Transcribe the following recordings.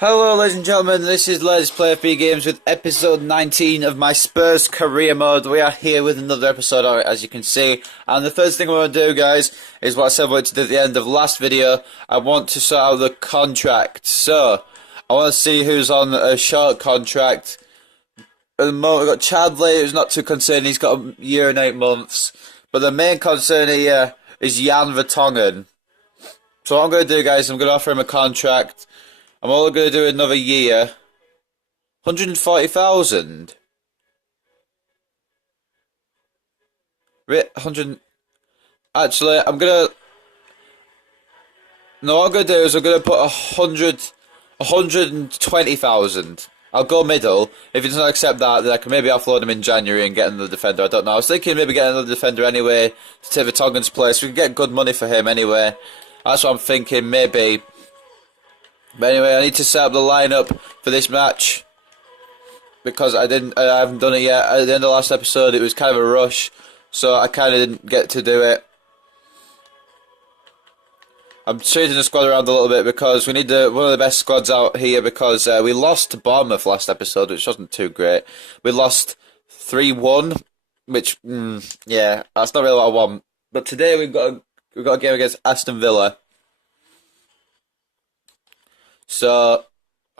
Hello ladies and gentlemen, this is Let's Play FB Games with episode 19 of my Spurs Career Mode. We are here with another episode, as you can see. And the first thing I want to do, guys, is what I said I wanted to do at the end of last video. I want to sort out the contract. So, I want to see who's on a short contract. At the moment, we've got Chadley, who's not too concerned. He's got a year and 8 months. But the main concern here is Jan Vertonghen. So what I'm going to do, guys, I'm going to offer him a contract. I'm only going to do another year. 140,000. 100. Actually, I'm going to. No, what I'm going to do is I'm going to put 120,000. I'll go middle. If he doesn't accept that, then I can maybe offload him in January and get another defender. I don't know. I was thinking maybe get another defender anyway to take Vertonghen's place. We can get good money for him anyway. That's what I'm thinking, maybe. But anyway, I need to set up the lineup for this match because I haven't done it yet. At the end of the last episode, it was kind of a rush, so I kind of didn't get to do it. I'm changing the squad around a little bit because we need one of the best squads out here because we lost to Bournemouth last episode, which wasn't too great. We lost 3-1, which yeah, that's not really what I want. But today we've got a game against Aston Villa. So,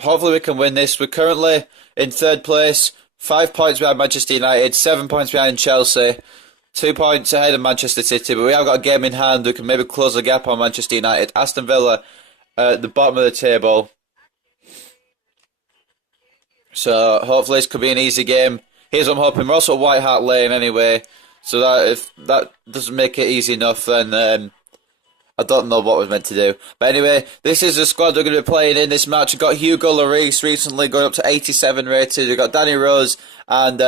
hopefully we can win this. We're currently in third place, 5 points behind Manchester United, 7 points behind Chelsea, 2 points ahead of Manchester City, but we have got a game in hand. We can maybe close the gap on Manchester United. Aston Villa at the bottom of the table. So, hopefully this could be an easy game. Here's what I'm hoping. We're also at White Hart Lane anyway, so that if that doesn't make it easy enough, then I don't know what was meant to do. But anyway, this is the squad we're going to be playing in this match. We've got Hugo Lloris recently going up to 87 rated. We've got Danny Rose and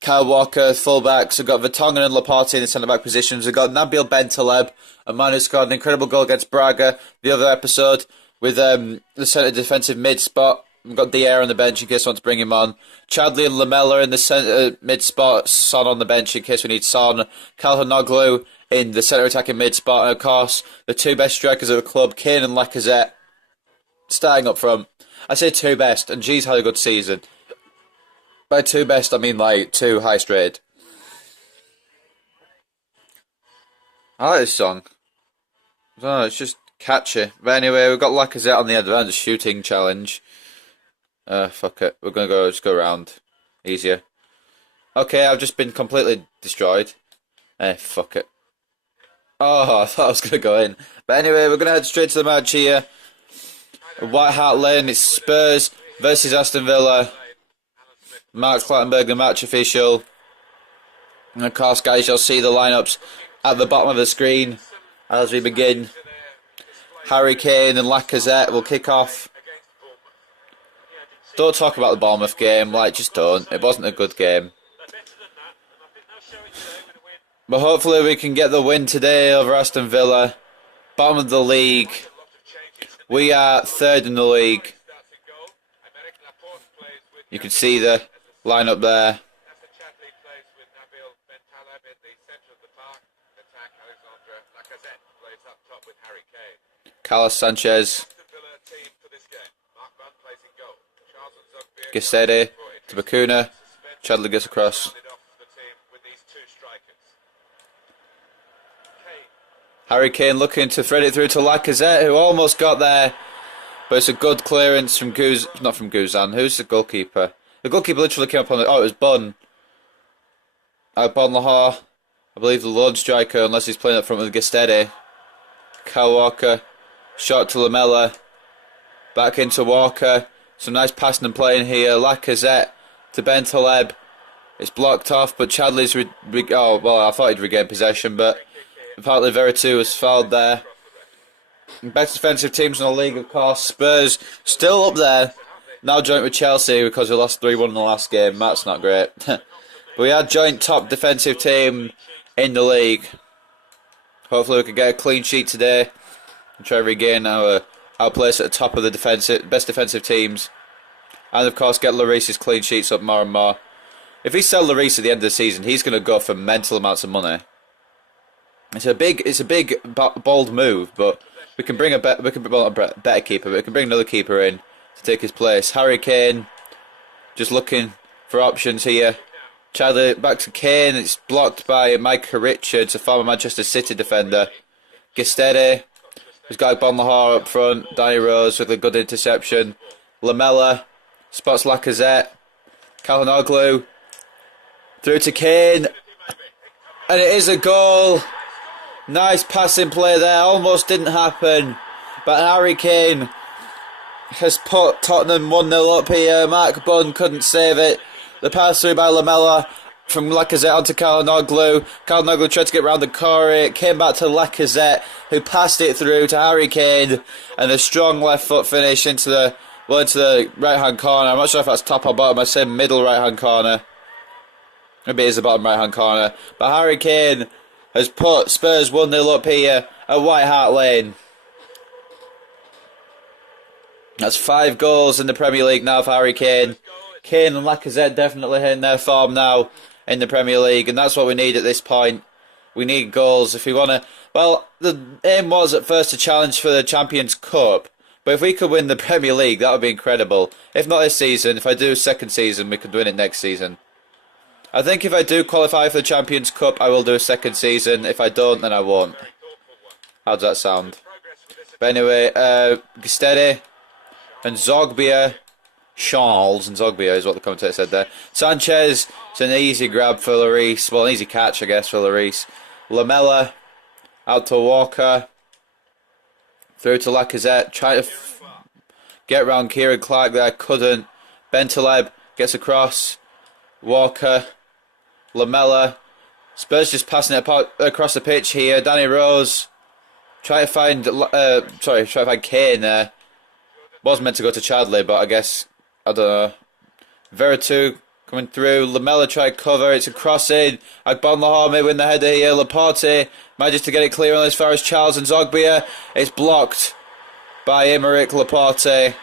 Kyle Walker fullbacks. We've got Vertonghen and Laporte in the centre-back positions. We've got Nabil Ben-Taleb, a man who scored an incredible goal against Braga the other episode with the centre defensive mid spot. We've got Dier on the bench in case we want to bring him on. Chadley and Lamella in the centre mid spot. Son on the bench in case we need Son. Calhanoglu in the centre attacking mid spot, and of course the two best strikers of the club, Kane and Lacazette, starting up front. I say two best, and G's had a good season. By two best, I mean like two highest rated. I like this song. I don't know, it's just catchy. But anyway, we've got Lacazette on the advanced shooting challenge. Fuck it, we're gonna just go around. Easier. Okay, I've just been completely destroyed. Fuck it. Oh, I thought I was going to go in. But anyway, we're going to head straight to the match here. White Hart Lane, it's Spurs versus Aston Villa. Mark Clattenburg, the match official. And of course, guys, you'll see the lineups at the bottom of the screen as we begin. Harry Kane and Lacazette will kick off. Don't talk about the Bournemouth game, just don't. It wasn't a good game. But hopefully we can get the win today over Aston Villa. Bottom of the league. We are third in the league. You can see the lineup there. Carlos Sanchez. Gisede to Bakuna. Chadley gets across. Harry Kane looking to thread it through to Lacazette, who almost got there. But it's a good clearance from not from Guzan. Who's the goalkeeper? The goalkeeper literally came up on the... Oh, it was Bun. Bon Lahore. I believe the lone striker, unless he's playing up front with Gisede. Kyle Walker. Shot to Lamella. Back into Walker. Some nice passing and playing here. Lacazette to Ben-Taleb. It's blocked off, but Chadley's... Oh, well, I thought he'd regain possession, but... Apparently Veretout was fouled there. Best defensive teams in the league, of course. Spurs still up there. Now joint with Chelsea because we lost 3-1 in the last game. That's not great. But we are joint top defensive team in the league. Hopefully we can get a clean sheet today and try to regain our place at the top of the best defensive teams. And of course get Lloris's clean sheets up more and more. If we sell Lloris at the end of the season, he's going to go for mental amounts of money. It's a big, bold move, but we can bring a better keeper. But we can bring another keeper in to take his place. Harry Kane just looking for options here. Chadley back to Kane. It's blocked by Micah Richards, a former Manchester City defender. Gistede has got Bonlahar up front. Danny Rose with a good interception. Lamella spots Lacazette. Calhanoglu through to Kane. And it is a goal. Nice passing play there. Almost didn't happen. But Harry Kane has put Tottenham 1-0 up here. Mark Bunn couldn't save it. The pass through by Lamella from Lacazette onto Calhanoglu. Calhanoglu tried to get round the corner. It came back to Lacazette, who passed it through to Harry Kane. And a strong left foot finish into the right hand corner. I'm not sure if that's top or bottom. I say middle right hand corner. Maybe it is the bottom right hand corner. But Harry Kane has put Spurs 1-0 up here at White Hart Lane. That's 5 goals in the Premier League now for Harry Kane. Kane and Lacazette definitely hitting their form now in the Premier League, and that's what we need at this point. We need goals if we want to... Well, the aim was at first to challenge for the Champions Cup, but if we could win the Premier League, that would be incredible. If not this season, if I do second season, we could win it next season. I think if I do qualify for the Champions Cup, I will do a second season. If I don't, then I won't. How does that sound? But anyway, Gistede and Zogbia. Charles and Zogbia is what the commentator said there. Sanchez, it's an easy grab for Lloris. Well, an easy catch, I guess, for Lloris. Lamella, out to Walker. Through to Lacazette. Trying to get around Kieran Clark there. Couldn't. Bentaleb gets across. Walker. Lamella. Spurs just passing it across the pitch here. Danny Rose. Try to find Kane there. Was meant to go to Chadley, but I guess, I don't know. Veretout coming through. Lamella tried cover. It's a cross in. Bonlahar may win the header here. Laporte manages to get it clear on as far as Charles and Zogbia. It's blocked by Aymeric Laporte.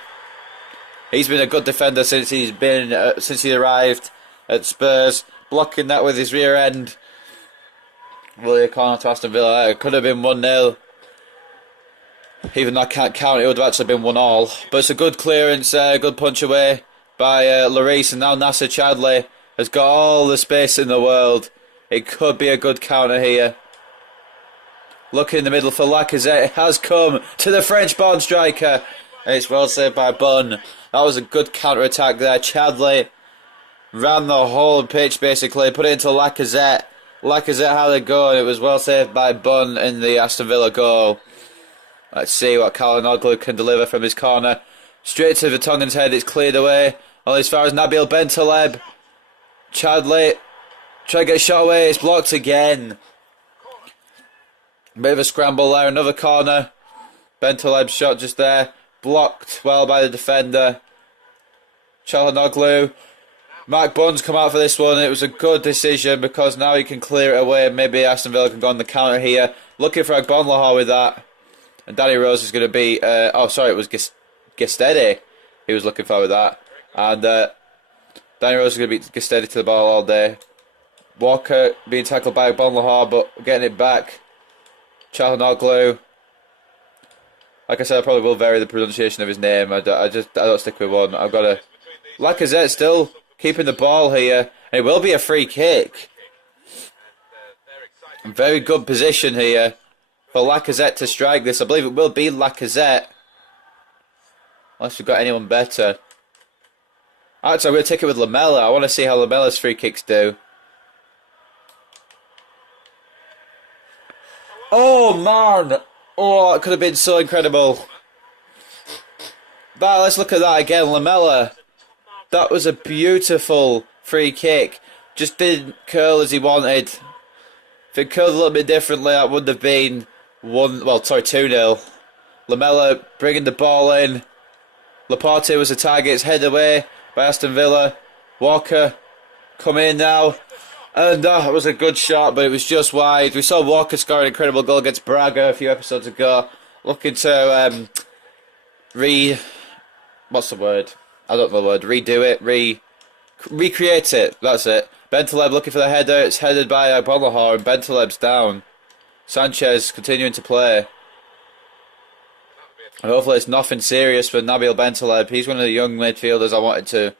He's been a good defender since he arrived at Spurs. Blocking that with his rear end. Will a corner to Aston Villa. It could have been 1-0. Even though I can't count, it would have actually been 1-1. But it's a good clearance, good punch away by Lloris, and now Nasser Chadley has got all the space in the world. It could be a good counter here. Look in the middle for Lacazette. It has come to the French-born striker. And it's well saved by Bunn. That was a good counter-attack there. Chadley ran the whole pitch, basically. Put it into Lacazette. Lacazette had a go, and it was well saved by Bunn in the Aston Villa goal. Let's see what Calhanoglu can deliver from his corner. Straight to Vertonghen's head, it's cleared away. Only as far as Nabil Bentaleb. Chadley, try to get a shot away, it's blocked again. Bit of a scramble there, another corner. Bentaleb's shot just there. Blocked well by the defender. Calhanoglu. Mark Bunn's come out for this one. It was a good decision because now he can clear it away. Maybe Aston Villa can go on the counter here. Looking for Bonlahar with that. And Danny Rose is going to be... it was Gistede he was looking for with that. And Danny Rose is going to be Gistede to the ball all day. Walker being tackled by Bonlahar, but getting it back. Calhanoglu. Like I said, I probably will vary the pronunciation of his name. I don't stick with one. I've got to... Lacazette still keeping the ball here. And it will be a free kick. Very good position here for Lacazette to strike this. I believe it will be Lacazette. Unless we've got anyone better. Actually, I'm going to take it with Lamella. I want to see how Lamella's free kicks do. Oh, man. Oh, it could have been so incredible. Let's look at that again. Lamella. That was a beautiful free kick. Just didn't curl as he wanted. If it curled a little bit differently, that would have been 2-0. Lamella bringing the ball in. Laporte was the target. It's headed away by Aston Villa. Walker come in now. And that was a good shot, but it was just wide. We saw Walker score an incredible goal against Braga a few episodes ago. Looking to what's the word? I don't know the word. Redo it. Recreate it. That's it. Bentaleb looking for the header. It's headed by Bonlahar, and Bentaleb's down. Sanchez continuing to play. And hopefully it's nothing serious for Nabil Bentaleb. He's one of the young midfielders I wanted to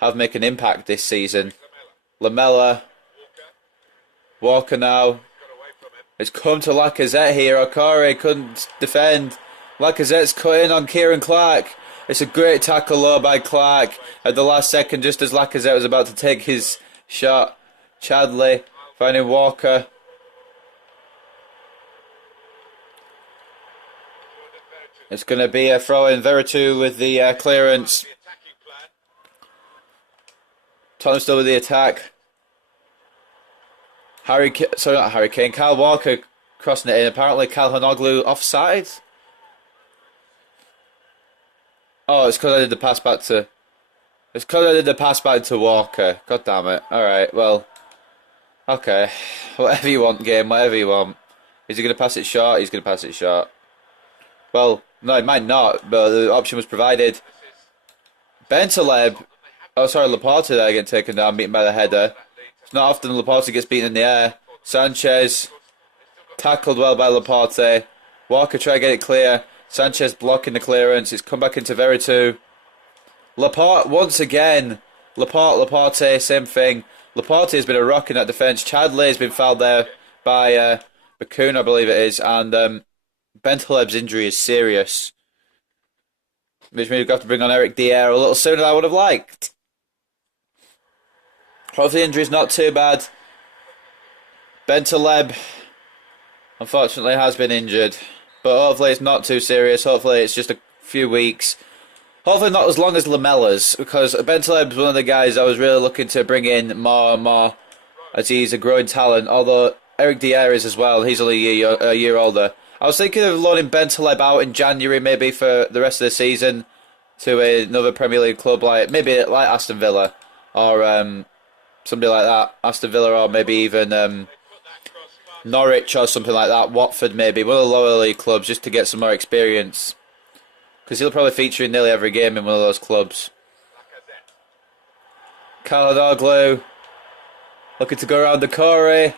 have make an impact this season. Lamella. Walker now. It's come to Lacazette here. Okare couldn't defend. Lacazette's cut in on Kieran Clark. It's a great tackle low by Clark at the last second, just as Lacazette was about to take his shot. Chadley finding Walker. It's going to be a throw in. Veretout with the clearance. Tottenham still with the attack. Not Harry Kane. Kyle Walker crossing it in. Apparently Calhanoglu offside. Oh, it's because I did the pass back to... It's because I did the pass back to Walker. God damn it. Alright, well... Okay. Whatever you want, game. Whatever you want. Is he going to pass it short? He's going to pass it short. Well, no, he might not, but the option was provided. Bentaleb... Oh, sorry, Laporte there getting taken down, beaten by the header. It's not often Laporte gets beaten in the air. Sanchez... Tackled well by Laporte. Walker try to get it clear. Sanchez blocking the clearance. It's come back into Veretout. Laporte once again. Laporte, same thing. Laporte has been a rock in that defence. Chadley has been fouled there by Bakun, I believe it is. And Bentaleb's injury is serious. Which means we've got to bring on Eric Dier a little sooner than I would have liked. Hopefully the injury's not too bad. Bentaleb, unfortunately, has been injured. But hopefully it's not too serious. Hopefully it's just a few weeks. Hopefully not as long as Lamella's, because Bentaleb's one of the guys I was really looking to bring in more and more, as he's a growing talent. Although Eric Dier is as well. He's only a year older. I was thinking of loaning Bentaleb out in January, maybe for the rest of the season, to another Premier League club, maybe like Aston Villa, or somebody like that. Aston Villa, or maybe even Norwich or something like that. Watford, maybe one of the lower league clubs, just to get some more experience. Because he'll probably feature in nearly every game in one of those clubs. Calhanoglu looking to go around the Corey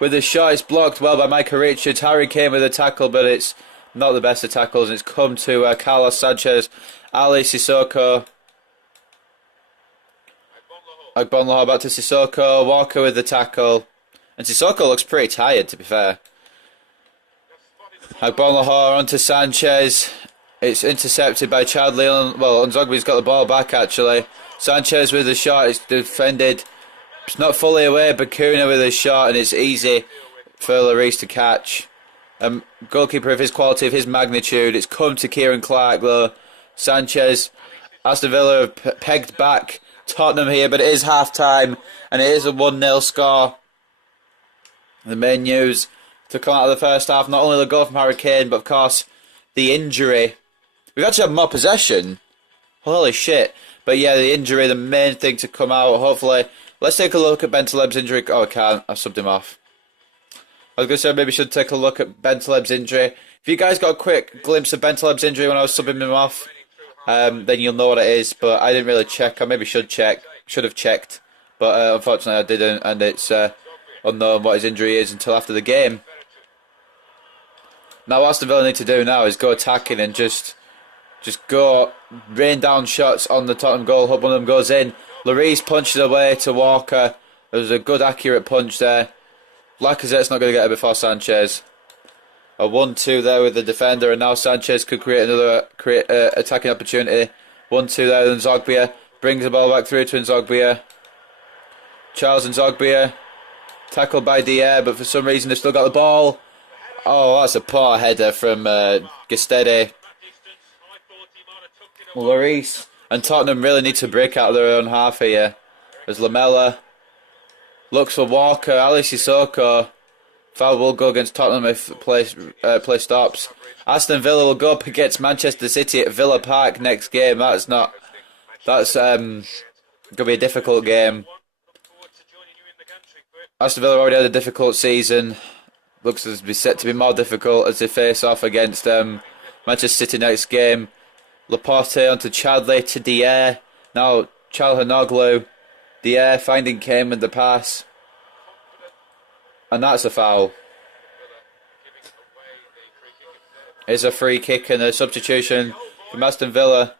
with a shot. It's blocked well by Micah Richards. Harry Kane with a tackle, but it's not the best of tackles. And it's come to Carlos Sanchez, Ali Sissoko. Agbonlahor back to Sissoko. Walker with the tackle. And Sissoko looks pretty tired, to be fair. Agbonlahor onto Sanchez. It's intercepted by Chadley. Well, Nzogbi's got the ball back, actually. Sanchez with a shot. It's defended. It's not fully away. Bakuna with a shot, and it's easy for Lloris to catch. Goalkeeper of his quality, of his magnitude. It's come to Kieran Clark, though. Sanchez. Aston Villa have pegged back Tottenham here, but it is half-time, and it is a 1-0 score. The main news to come out of the first half, not only the goal from Harry Kane, but of course the injury. We've actually had more possession. Holy shit. But yeah, the injury, the main thing to come out, hopefully. Let's take a look at Bentaleb's injury. Oh, I can't. I've subbed him off. I was going to say maybe we should take a look at Bentaleb's injury. If you guys got a quick glimpse of Bentaleb's injury when I was subbing him off, then you'll know what it is. But I didn't really check. I maybe should check. Should have checked. But unfortunately I didn't, and it's unknown what his injury is until after the game. Now what Aston Villa need to do now is go attacking and just go rain down shots on the Tottenham goal. Hope one of them goes in. Lloris punches away to Walker. There was a good accurate punch there. Lacazette's not going to get it before Sanchez. A 1-2 there with the defender, and now Sanchez could create another attacking opportunity. 1-2 there, and Nzogbia brings the ball back through to Nzogbia. Charles Nzogbia. Tackled by Dier, but for some reason they've still got the ball. Oh, that's a poor header from Gestede. Lloris and Tottenham really need to break out of their own half here. As Lamella looks for Walker. Ali Sissoko. Foul will go against Tottenham if play stops. Aston Villa will go up against Manchester City at Villa Park next game. That's going to be a difficult game. Aston Villa already had a difficult season. Looks to be set to be more difficult as they face off against Manchester City next game. Laporte onto Chadley to Dier. Now Calhanoglu. Dier finding Kane with the pass. And that's a foul. is a free kick and a substitution from Aston Villa.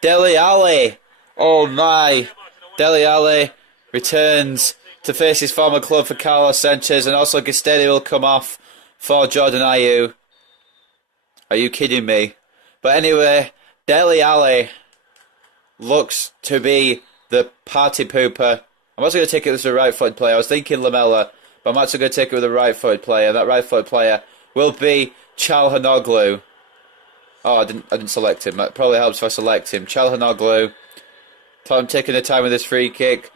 Dele Alli. Oh my. Dele Alli returns to face his former club for Carlos Sanchez, and also Gestede will come off for Jordan Ayew. Are you kidding me? But anyway, Dele Alli looks to be the party pooper. I'm also going to take it as a right-footed player. I was thinking Lamela, but I'm actually going to take it with a right-footed player. That right-footed player will be Çalhanoğlu. Oh, I didn't select him. It probably helps if I select him. Çalhanoğlu. Tottenham taking the time with this free kick.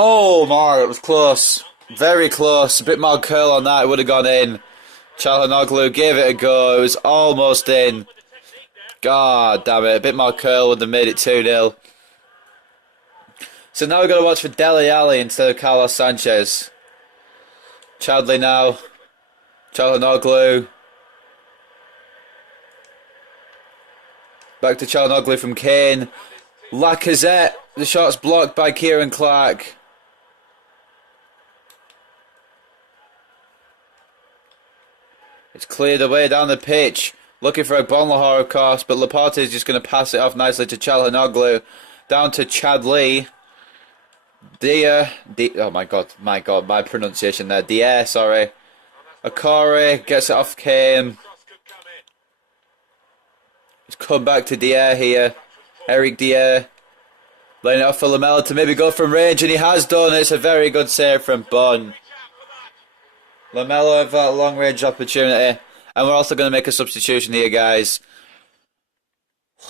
Oh my, it was close. Very close. A bit more curl on that. It would have gone in. Çalhanoğlu gave it a go. It was almost in. God damn it. A bit more curl would have made it 2-0. So now we're going to watch for Dele Alli instead of Carlos Sanchez. Chadley now. Çalhanoğlu. Back to Çalhanoğlu from Kane. Lacazette. The shot's blocked by Kieran Clark. It's cleared away down the pitch. Looking for Agbonlahor, of course, but Laporte is just going to pass it off nicely to Çalhanoğlu. Down to Chadley. Oh my god, my pronunciation there. Dier, sorry. Akore gets it off Kane. It's come back to Dier here. Eric Dier. Laying it off for Lamela to maybe go from range, and he has done. It's a very good save from Bonn. Lamela with that long range opportunity. And we're also going to make a substitution here, guys.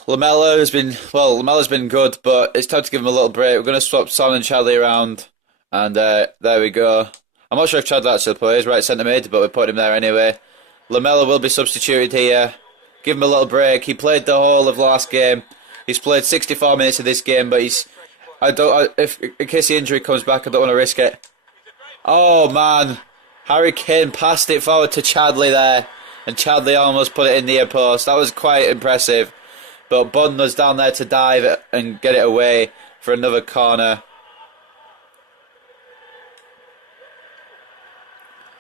Lamela's been good, but it's time to give him a little break. We're going to swap Son and Chadley around. And there we go. I'm not sure if Chadley actually plays right centre mid, but we put him there anyway. Lamela will be substituted here. Give him a little break. He played the whole of last game. He's played 64 minutes of this game, but in case the injury comes back, I don't want to risk it. Oh man, Harry Kane passed it forward to Chadley there, and Chadley almost put it in near post. That was quite impressive, but Bonn was down there to dive and get it away for another corner.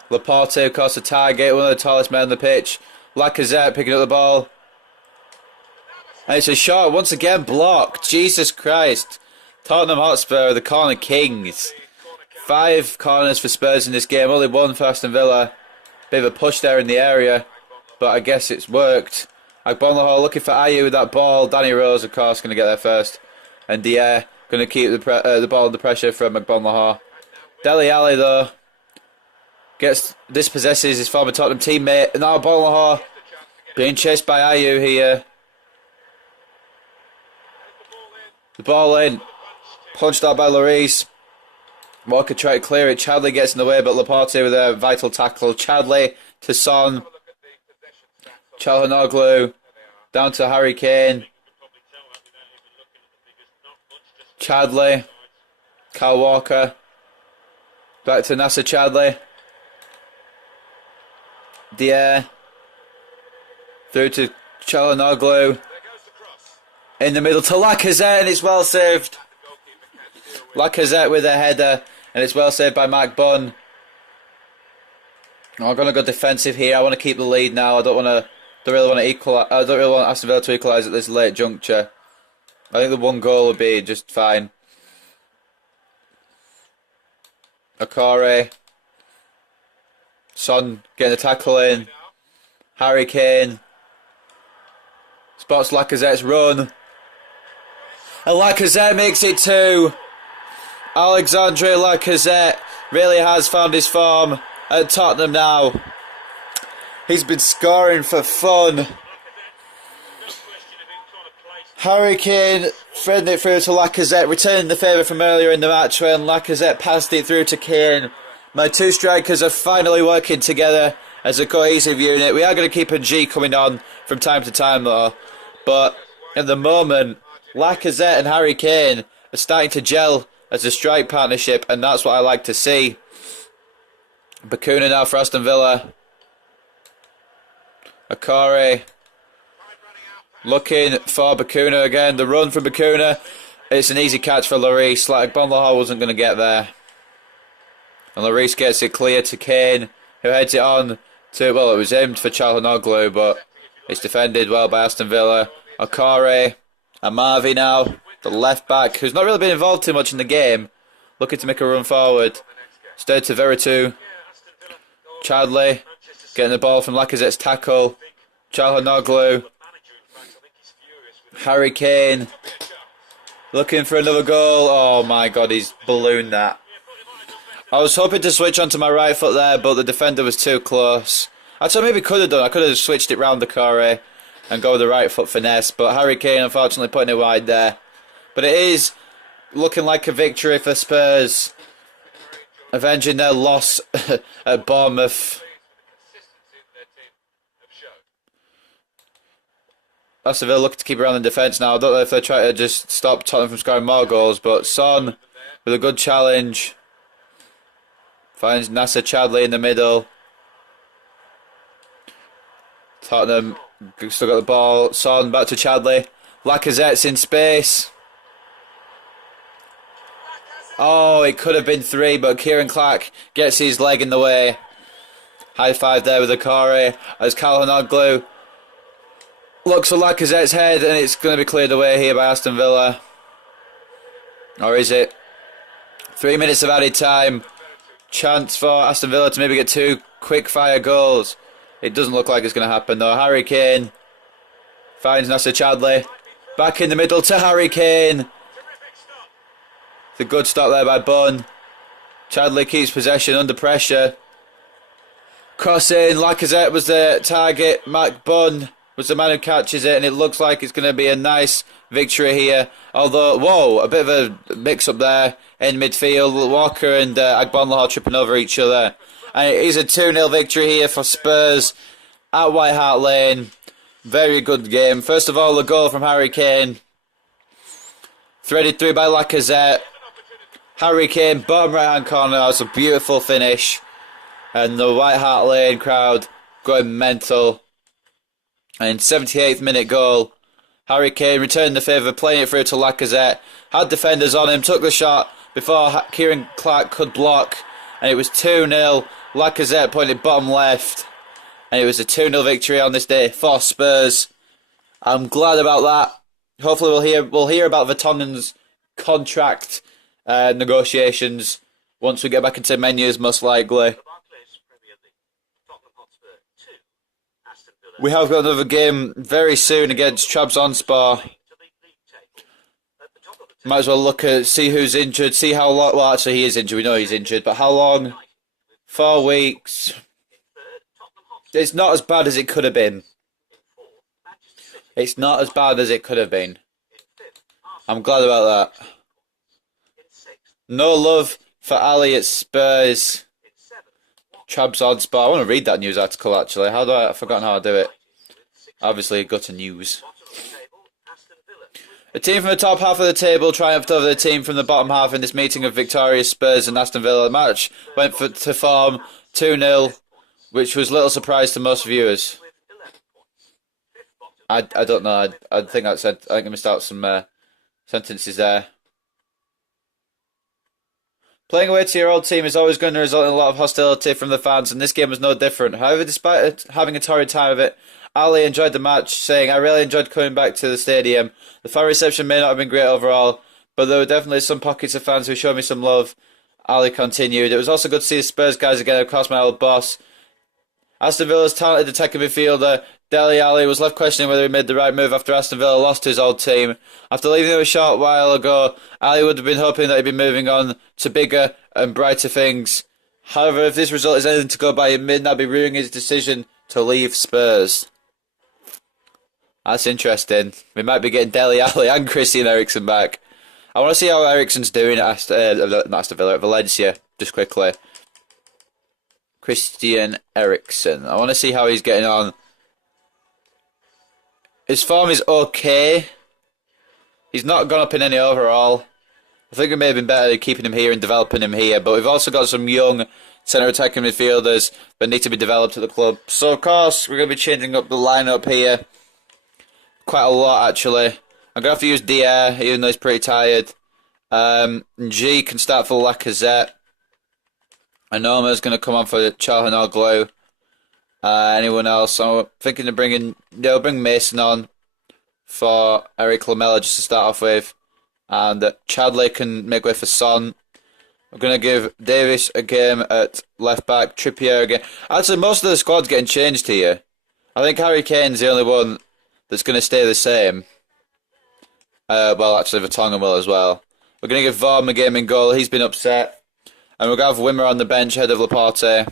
Laporte, of course, the target, one of the tallest men on the pitch. Lacazette picking up the ball. And it's a shot, once again blocked. Jesus Christ. Tottenham Hotspur, the corner kings. 5 corners for Spurs in this game, only 1 for Aston Villa. Bit of a push there in the area, but I guess it's worked. Agbonlahor looking for Ayew with that ball. Danny Rose, of course, going to get there first. And Dier going to keep the ball under pressure from Agbonlahor. Dele Alli, though, dispossesses his former Tottenham teammate. And now Agbonlahor being chased by Ayew here. The ball in. Punched out by Lloris. Walker tried to clear it. Chadley gets in the way, but Laporte with a vital tackle. Chadley to Son. Çalhanoğlu down to Harry Kane. Chadley. Kyle Walker. Back to Nacer Chadley. Dier. Through to Çalhanoğlu. In the middle to Lacazette, and it's well saved. Lacazette with a header, and it's well saved by Mark Bunn. I'm going to go defensive here. I want to keep the lead now. I don't really want Aston Villa to equalise at this late juncture. I think the 1 goal would be just fine. Akore. Son getting the tackle in. Harry Kane. Spots Lacazette's run. And Lacazette makes it 2. Alexandre Lacazette really has found his form at Tottenham now. He's been scoring for fun. Harry Kane threading it through to Lacazette, returning the favour from earlier in the match when Lacazette passed it through to Kane. My 2 strikers are finally working together as a cohesive unit. We are going to keep a G coming on from time to time though, but at the moment Lacazette and Harry Kane are starting to gel as a strike partnership, and that's what I like to see. Bakuna now for Aston Villa. Akore looking for Bakuna again. The run from Bakuna. It's an easy catch for Lloris. Like Agbonlahor wasn't going to get there. And Lloris gets it clear to Kane, who heads it on to, well, it was aimed for Çalhanoğlu, but it's defended well by Aston Villa. Okare, Amavi now, the left back, who's not really been involved too much in the game, looking to make a run forward. Straight to Veretout. Chadley getting the ball from Lacazette's tackle. Çalhanoğlu. Harry Kane looking for another goal. Oh my god, he's ballooned that. I was hoping to switch onto my right foot there, but the defender was too close. Actually, maybe could have done. I could have switched it round the Corey and go with the right foot finesse, but Harry Kane unfortunately putting it wide there. But it is looking like a victory for Spurs, avenging their loss at Bournemouth. Aston Villa looking to keep around in defence now. I don't know if they're trying to just stop Tottenham from scoring more goals, but Son with a good challenge finds Nasser Chadli in the middle. Tottenham still got the ball. Son back to Chadli. Lacazette's in space. Oh, it could have been 3, but Kieran Clark gets his leg in the way. High five there with the Corey as Çalhanoğlu looks at Lacazette's head, and it's going to be cleared away here by Aston Villa. Or is it? 3 minutes of added time. Chance for Aston Villa to maybe get 2 quick fire goals. It doesn't look like it's going to happen though. Harry Kane finds Nasser Chadli. Back in the middle to Harry Kane. It's a good stop there by Bunn. Chadli keeps possession under pressure. Crossing, Lacazette was the target. Mac Bunn was the man who catches it, and it looks like it's going to be a nice victory here. Although, whoa, a bit of a mix-up there in midfield. Walker and Agbonlahor tripping over each other. And it is a 2-0 victory here for Spurs at White Hart Lane. Very good game. First of all, the goal from Harry Kane. Threaded through by Lacazette. Harry Kane, bottom right-hand corner. That's a beautiful finish. And the White Hart Lane crowd going mental. And 78th minute goal. Harry Kane returned the favour, playing it through to Lacazette. Had defenders on him, took the shot before Kieran Clark could block. And it was 2-0. Lacazette pointed bottom left. And it was a 2-0 victory on this day for Spurs. I'm glad about that. Hopefully we'll hear about Vertonghen's contract negotiations once we get back into menus, most likely. We have got another game very soon against Trabzonspor. Might as well look at, see who's injured, see how long. Well, actually, he is injured. We know he's injured, but how long? 4 weeks. It's not as bad as it could have been. It's not as bad as it could have been. I'm glad about that. No love for Ali at Spurs. Trabzonspor. I want to read that news article actually. I've forgotten how I do it. Obviously, go to news. A team from the top half of the table triumphed over the team from the bottom half in this meeting of victorious Spurs and Aston Villa. The match went to form 2-0, which was little surprise to most viewers. I don't know. I think I missed out some sentences there. Playing away to your old team is always going to result in a lot of hostility from the fans, and this game was no different. However, despite having a torrid time of it, Ali enjoyed the match, saying, "I really enjoyed coming back to the stadium. The fan reception may not have been great overall, but there were definitely some pockets of fans who showed me some love." Ali continued. It was also good to see the Spurs guys again, of course, my old boss. Aston Villa's talented attacking midfielder, Dele Alli, was left questioning whether he made the right move after Aston Villa lost to his old team. After leaving him a short while ago, Ali would have been hoping that he'd be moving on to bigger and brighter things. However, if this result is anything to go by, it may not be ruining his decision to leave Spurs. That's interesting. We might be getting Dele Alli and Christian Eriksen back. I want to see how Eriksen's doing at Aston Villa, at Valencia, just quickly. Christian Eriksen. I want to see how he's getting on. His form is okay. He's not gone up in any overall. I think it may have been better keeping him here and developing him here, but we've also got some young centre attacking midfielders that need to be developed at the club. So, of course, we're going to be changing up the lineup here. Quite a lot, actually. I'm going to have to use Dier, even though he's pretty tired. G can start for Lacazette. Anoma's going to come on for Calhanoglu. Anyone else? I'm thinking of they'll bring Mason on for Eric Lamela just to start off with. And Chadley can make way for Son. We're going to give Davis a game at left back, Trippier again. Actually, most of the squad's getting changed here. I think Harry Kane's the only one that's going to stay the same. Well, actually, Vertonghen will as well. We're going to give Vorm a game in goal. He's been upset. And we're going to have Wimmer on the bench ahead of Laporte.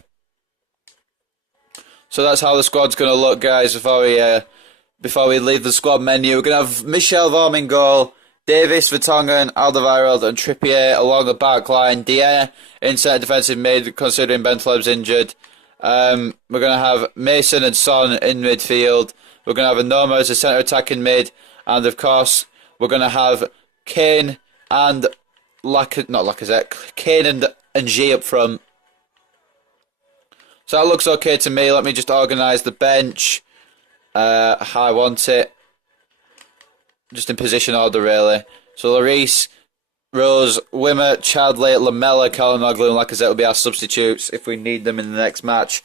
So that's how the squad's going to look, guys, before we leave the squad menu. We're going to have Michel Vorm in goal, Davis, Vertonghen, Alderweireld and Trippier along the back line. Dier in centre defensive mid, considering Bentaleb's injured. We're going to have Mason and Son in midfield. We're going to have Anoma as a centre attacking mid. And, of course, we're going to have Kane and Kane and G up front. So that looks okay to me. Let me just organise the bench how I want it. Just in position order, really. So Lloris, Rose, Wimmer, Chadley, Lamela, Calhanoglu and Lacazette will be our substitutes if we need them in the next match.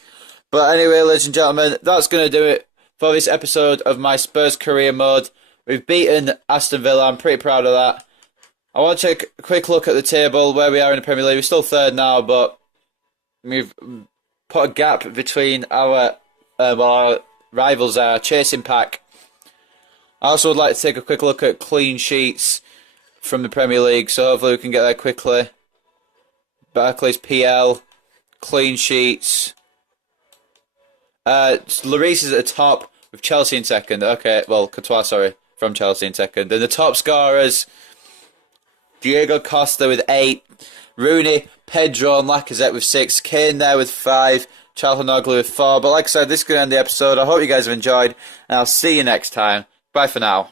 But anyway, ladies and gentlemen, that's going to do it for this episode of my Spurs career mode. We've beaten Aston Villa. I'm pretty proud of that. I want to take a quick look at the table, where we are in the Premier League. We're still third now, but we've put a gap between our rivals, our chasing pack. I also would like to take a quick look at clean sheets from the Premier League, so hopefully we can get there quickly. Barclays PL, clean sheets. Lloris is at the top with Chelsea in second. Okay, well, Courtois, sorry, from Chelsea in second. And the top scorers, Diego Costa with 8, Rooney, Pedro and Lacazette with 6, Kane there with 5, Calhanoglu with 4. But like I said, this is going to end the episode. I hope you guys have enjoyed, and I'll see you next time. Bye for now.